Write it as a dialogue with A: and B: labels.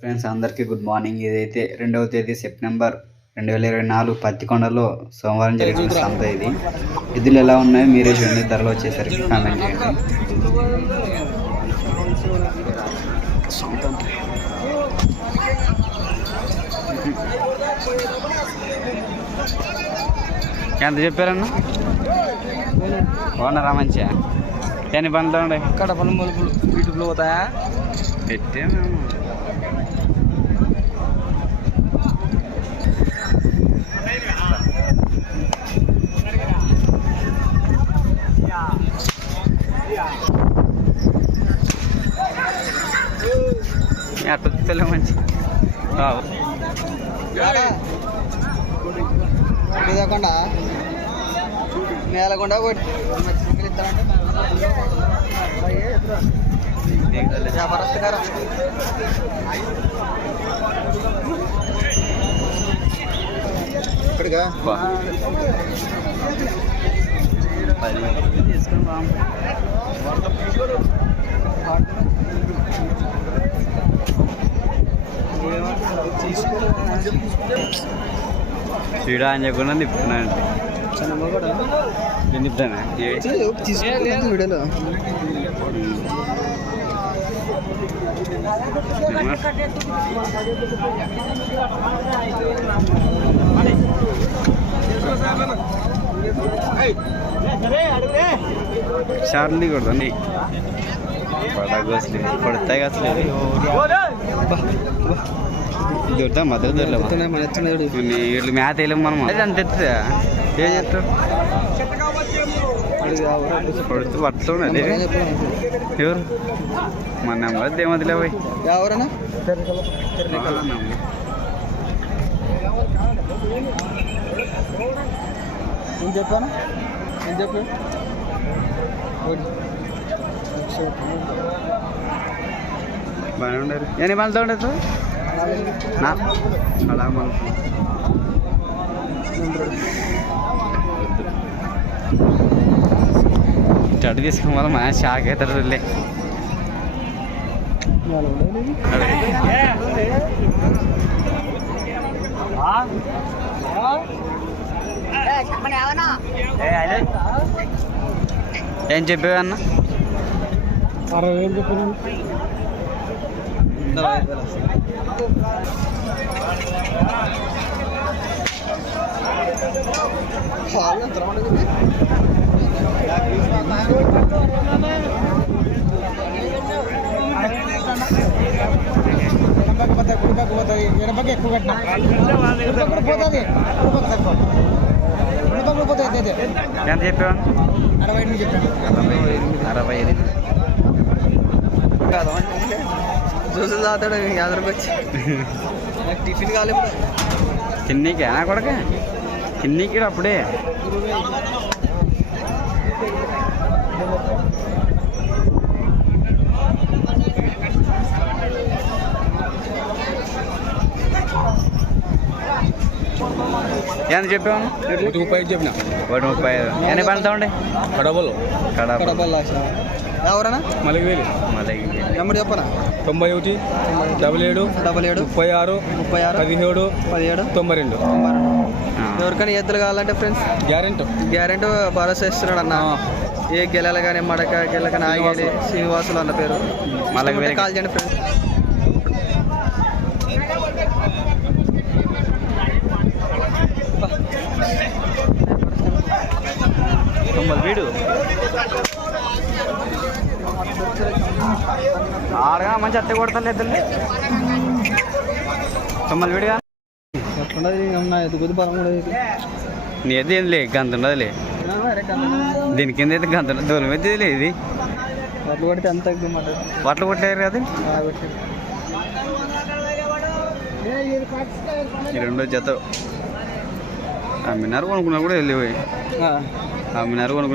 A: Friends అందరికీ good morning. ఇదైతే రెండవ తేదీ సెప్టెంబర్ రెండు వేల ఇరవై నాలుగు పత్తికొండలో సోమవారం జరిగిన సంత ఇది. ఎద్దులు ఎలా ఉన్నాయో మీరే చూడండి. ధరలు వచ్చేసరికి కామెంట్ చేయండి. ఎంత చెప్పారన్న? బాగున్నారా మంచిగా? ఎన్ని పనులు ఉండే
B: కడపలు మలుపులు. యూట్యూబ్లో పోతాయా
A: పెట్టాము అట్లా తెల్ల మంచి
B: ఇదకుండా నేలకుండా వ్యాపారస్తు గారు ఇక్కడిగా
A: బా. పది తీసుకొని రాము. చూడా అని చెప్పకుండా తిప్పుతున్నాను నేను తిప్పుతానా?
B: వీడియోలో.
A: షార్ట్లీ కొడతాను పడగోసలే పడతాయి అసలు. దొరుకుతా మధ్య కొన్ని వీళ్ళు మ్యాథ్ వేయలేము మనం. అది అంత ఏం చెప్తారు పడుతూ పడుతున్నాడు ఎవరు మన నెంబర్ ఏమదిలే పోయి.
B: ఎవరన్నా? నేను చెప్పాను? నేను చెప్పాను
A: బాగానే ఉండరు ఎన్ని పనులతో ఉండదు అలా మన అటు తీసుకోవడం వల్ల మా షాక్ అవుతారు వెళ్ళి ఏం చెప్పేవి అన్న?
B: అరవై వేలు చెప్పాను
A: ఎంత చెప్పేవా
B: అరవై ఎనిమిది చెప్పాను
A: అరవై అరవై ఎనిమిది
B: జ్యూసులు తాగుతాడు యాదరికి వచ్చి నాకు టిఫిన్ కాలేదు
A: తిన్నీకే నా కొడక తిన్నీకి అప్పుడే ఎంత చెప్పాము
B: ఒకటి ముప్పై ఐదు చెప్పిన.
A: ఒకటి ముప్పై ఐదు. ఎన్ని పనులతో ఉండే
B: కడపలు.
A: కడప
B: కడపలు ఎవరన్నా?
A: మలగి వేలు మలగి
B: నెంబర్ చెప్పనా?
C: తొంభై ఒకటి డబల్ ఏడు
B: డబల్ ఏడు
C: ముప్పై ఆరు
B: ముప్పై ఆరు
C: పదిహేడు
B: పదిహేడు
C: తొంభై రెండు.
B: తొంభై రెండు. ఎవరికైనా ఎద్దులు కావాలంటే ఫ్రెండ్స్
C: గ్యారెంటీ.
B: గ్యారెంటీ భరోసా ఇస్తున్నాడు అన్న. ఏ గెలలు కానీ మడక గెల కానీ ఆగేది. శ్రీనివాసులు. అన్న పేరు.
A: మళ్ళీ వేరే-
B: కాల్ చేయండి ఫ్రెండ్స్
A: తొంభై వీడు ఆడగా మంచి అత్త కొడతాను ఎద్దుల్ని తొమ్మిది వీడుగా.
B: ఎట్లున్నది ఉన్న ఎద్దు కొద్ది బలం కూడా ఇది.
A: నీ ఎద్దు ఏం లే గంత ఉండదులే దీని కింద అయితే గంత. దూరం అయితే ఇది.
B: ఎట్లు కొడితే అంత
A: వట్లు కొట్టలేరు కదా ఈ రెండో జత. అమ్మినారు కొనుక్కున్నా కూడా వెళ్ళిపోయి. అమ్మినారు కొనుక్కున్నారు